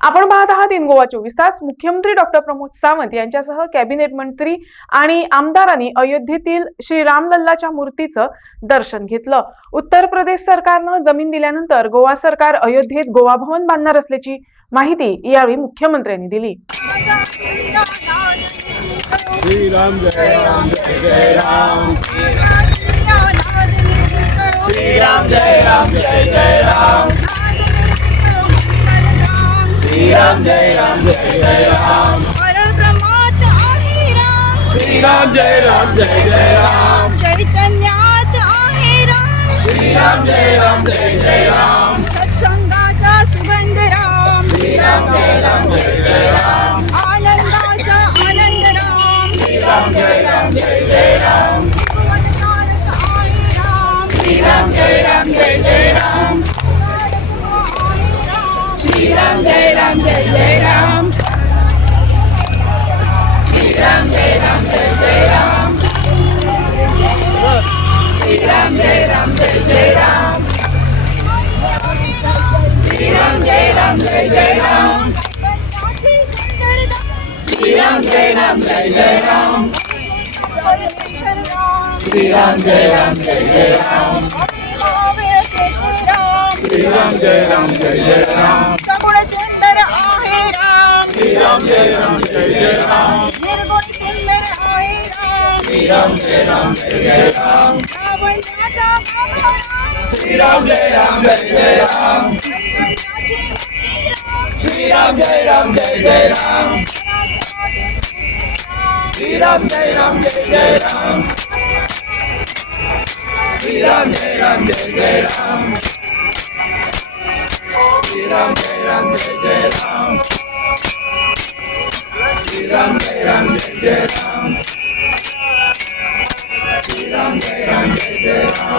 आपण पाहत आहात इन गोवा 24 तास। मुख्यमंत्री डॉक्टर प्रमोद सावंत यांच्यासह कॅबिनेट मंत्री आणि आमदारांनी अयोध्येतील श्री रामलल्लाच्या मूर्तीचं दर्शन घेतलं। उत्तर प्रदेश सरकारनं जमीन दिल्यानंतर गोवा सरकार अयोध्येत गोवा भवन बांधणार असल्याची माहिती यावेळी मुख्यमंत्र्यांनी दिली। श्री राम जय राम जय राम, श्री राम जय राम जय राम, श्री राम जय राम जय राम, श्री राम जय राम जय राम, चैतन्यात आहे राम, श्री राम जय राम जय राम, सत्संगाचा सुगंध राम, श्री राम जय राम जय राम, आनंदाचा आनंद राम, श्री राम जय राम जय राम, भगवंतारक आहे राम, श्री राम जय राम जय राम, श्री राम जय राम जय राम, श्री राम जय राम जय राम, श्री राम जय राम जय राम, श्री राम जय राम जय राम, श्री राम जय राम जय राम, श्री राम जय राम जय राम, श्री राम जय राम जय राम, सगुण सुंदर आहे राम, श्री राम जय राम जय राम, निर्गुण सुंदर आहे राम, श्री राम जय राम जय राम, रावणाचा बाबा राम, श्री राम जय राम जय राम, श्री राम जय राम जय राम, श्री राम जय राम जय राम, श्री राम जय राम जय राम, श्री राम जय राम जय राम, श्री राम जय राम जय राम, श्री राम जय राम जय राम, श्री राम जय राम जय राम,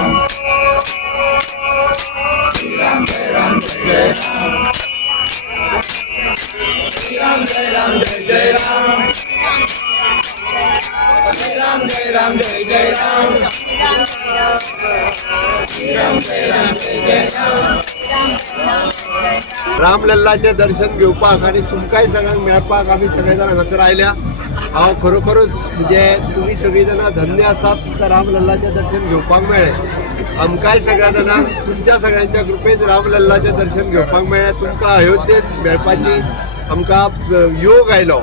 श्री राम जय राम जय राम, श्री राम जय राम जय राम, श्री राम जय राम जय राम। रामलल्लाचे दर्शन घेवपाक आणि तुमकांय सगळ्यांक मेळपाक आमी सगळे जाण हांगासर आयल्या। हांव खरोखरूच म्हणजे तुम्ही सगळीं जाणां धन्य आसात, तुमकां रामलल्लाचें दर्शन घेवपाक मेळ्ळें। आमकांय सगळ्या जाणांक तुमच्या सगळ्यांच्या कृपेन रामलल्लाचें दर्शन घेवपाक मेळ्ळें। तुमकां अयोध्येत मेळपाची आमकां योग आयलो।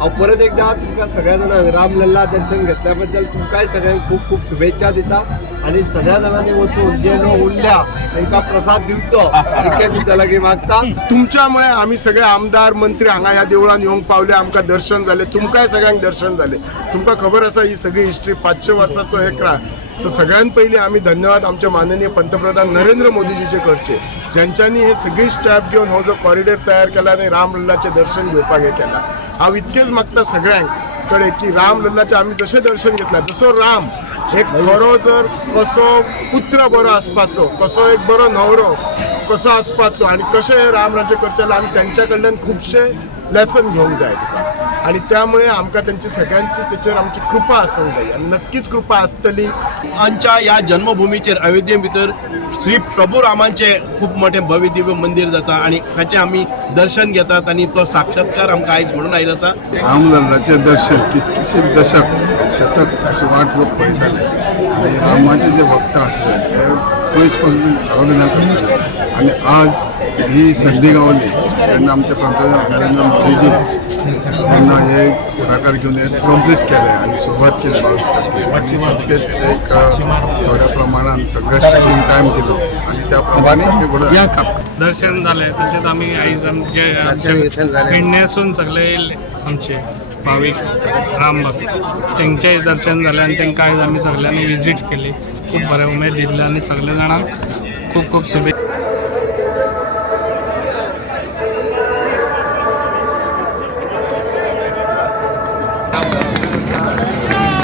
हांव परत एकदां तुमकां सगळ्या जाणांक रामलल्ला दर्शन घेतल्या बद्दल तुमकांय सगळ्यांक खूब खूब शुभेच्छा दिता आणि सगळ्या जाणांनी वचून जे लोक उरल्या तांकां प्रसाद दिवचो इतकें तुमच्या लागीं मागता। तुमच्यामुळे आम्ही सगळे आमदार मंत्री हांगा ह्या देवळान येवंक पावले, आमकां दर्शन जालें, तुमकांय सगळ्यांक दर्शन जालें। तुमकां खबर आसा ही सगळी हिस्ट्री 500 वर्साचो हे क्राय। सो सगळ्यांत पयलीं आमी धन्यवाद आमचे माननीय पंतप्रधान नरेंद्र मोदीजीचे करचे, ज्यांच्यांनी हे सगळी स्टेप घेवन हो जो कॉरिडॉर तयार केला आणि रामलल्लाचें दर्शन घेवपाक हे केला। हांव इतकेंच मागता सगळ्यांक कडेन की रामलल्लाचें आमी जशें दर्शन घेतलां, जसो राम एक खरो जर कसो पुत्र बरो आसपाचो, कसो एक बरो न्हवरो कसो आसपाचो आणि कशें हे राम राज्य करचें आमी तेंच्या कडल्यान खुबशे लेसन घेवंक जाय तुका। आणि त्यामुळे आमकां त्यांची सगळ्यांची तेचेर आमची कृपा आसूंक जाय आणि नक्कीच कृपा आसतली। आमच्या या जन्मभूमीचेर अयोध्ये भितर श्री प्रभू रामांचे खूप मोठे भव्य दिव्य मंदिर जाता आणि ताचे आमी दर्शन घेतात आणि तो साक्षात्कार आमकां आयज म्हणून आयलो आसा। रामलल्लाचे दर्शन कितकीशे दशक शतक अशी वाट लोक पळयताले आणि रामाचे जे भक्त आसले ते पयस पासून आराधना करताले आणि आज ही संधी गावली तेन्ना आमचे पंतप्रधान नरेंद्र मोदीजी त्यांना हे पुढाकार घेऊन हे कंप्लीट केले आणि सुरुवात केली 22 तारखेक आणि सगळेच एक थोड्या प्रमाणात सगळ्या स्टेपिंग टायम दिलो आणि त्या प्रमाणे हे दर्शन झाले। तसेच आम्ही आयज आमचे पेडण्यासून सगळे आमचे भाविक राम भक्त तेंचेय दर्शन झाले आणि तेंकां आयज आमी सगळ्यांनी विजीट केली। खूप बरें उमेद दिल्ले आणि सगळे जाणांक खूप खूप शुभेच्छा।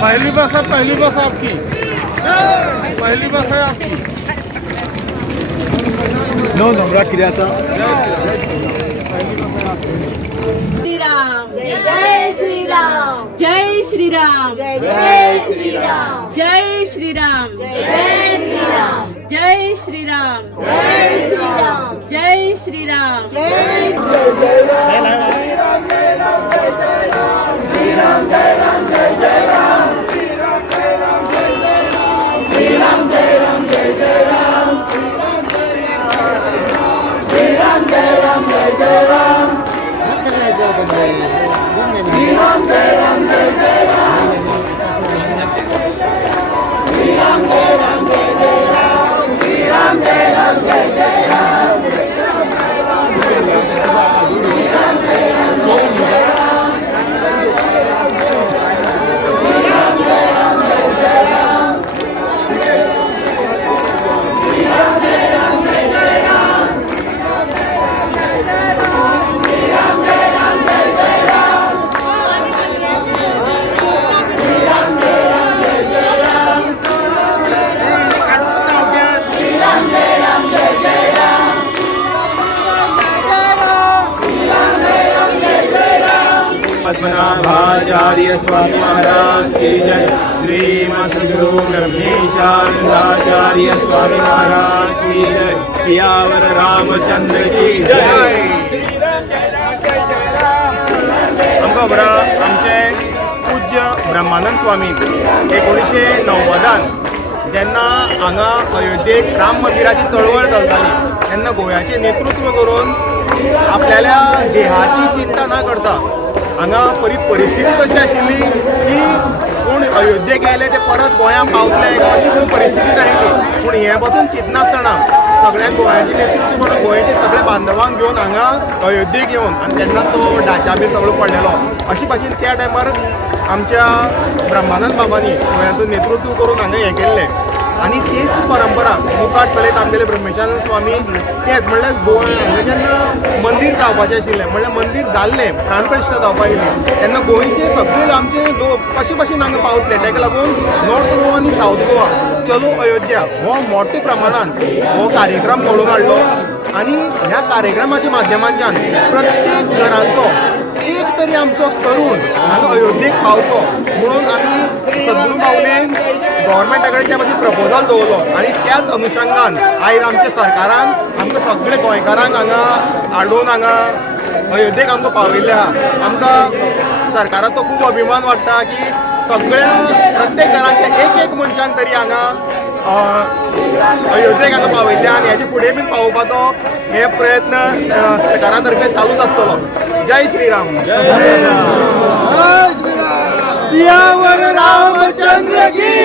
पहली बस आपकी, पहली बस है आपकी। नो नम्रा कितें आसा? श्रीराम जय श्रीराम, जय श्रीराम, जय श्रीराम, जय श्रीराम, जय श्रीराम, जय श्रीराम, जय श्रीराम, जय श्रीराम पद्मनाभाचार्य स्वामी महाराज की जय। श्रीमद सद्गुरु ब्रह्मेशानंदाचार्य स्वामी महाराज की जय। सियावर रामचंद्र की जय। आमकां खबर आमचे पूज्य ब्रह्मानंद स्वामी 1990 जेन्ना हांगा अयोध्येक राम मंदिराची चळवळ चलताली तेन्ना गोंयाचें नेतृत्व करून आपल्याल्या देहाची चिंता न करता हांगा परिस्थिती तशी आशिल्ली की कोण अयोध्येक गेले ते परत गोंयांत पावतले अशी कोण परिस्थिती नाशिल्ली पूण हे पासून चिंतनासतना सगळ्या गोंयाचें नेतृत्व करून गोंयचे सगळे बांधवांक घेवन हांगा अयोध्येक येवन आनी तेन्ना तो ढाचा बी सगळो पडलेलो अशे भाशेन त्या टायमार आमच्या ब्रह्मानंद बाबांनी गोंयाचें नेतृत्व करून हांगा हें केल्लें आनी तीच परंपरा मुखार चलयत आमगेले ब्रह्मेशानंद स्वामी तेच म्हणल्यार हांगा जेन्ना मंदीर जावपाचें आशिल्लें म्हणल्यार मंदीर जाल्लें प्राणप्रतिश्ठा जावपाक येयली तेन्ना गोंयचे सगळे आमचे लोक कशे भाशेन हांगा पावतले ताका लागून नॉर्थ गोवा आनी सावथ गोवा चलो अयोध्या हो मोठ्या प्रमाणात हो कार्यक्रम घडोवन हाडलो आनी ह्या कार्यक्रमाच्या माध्यमांतल्यान प्रत्येक घरांचो एक तरी आमचो तरूण हांगा अयोध्येक पावचो म्हणून आमी सद्गुरू बावलेन गव्हर्मेंटा कडेन त्या मातशें प्रपोजल दवरलो आनी त्याच अनुशंगान आयज आमच्या सरकारान आमकां सगळे गोंयकारांक हांगा हाडून हांगा अयोध्येक आमकां पावयल्ले आहा आमकां सरकाराचो खूब अभिमान वाटता की सगळ्या प्रत्येक घरांच्या एक मनशांक तरी हांगा अयोध्येक हांगा पावयल्ले आनी हेजे फुडें बीन पावोवपाचो हे प्रयत्न सरकारा तर्फे चालूच आसतलो जय श्रीराम जय श्रीराम सियावर रामचंद्र की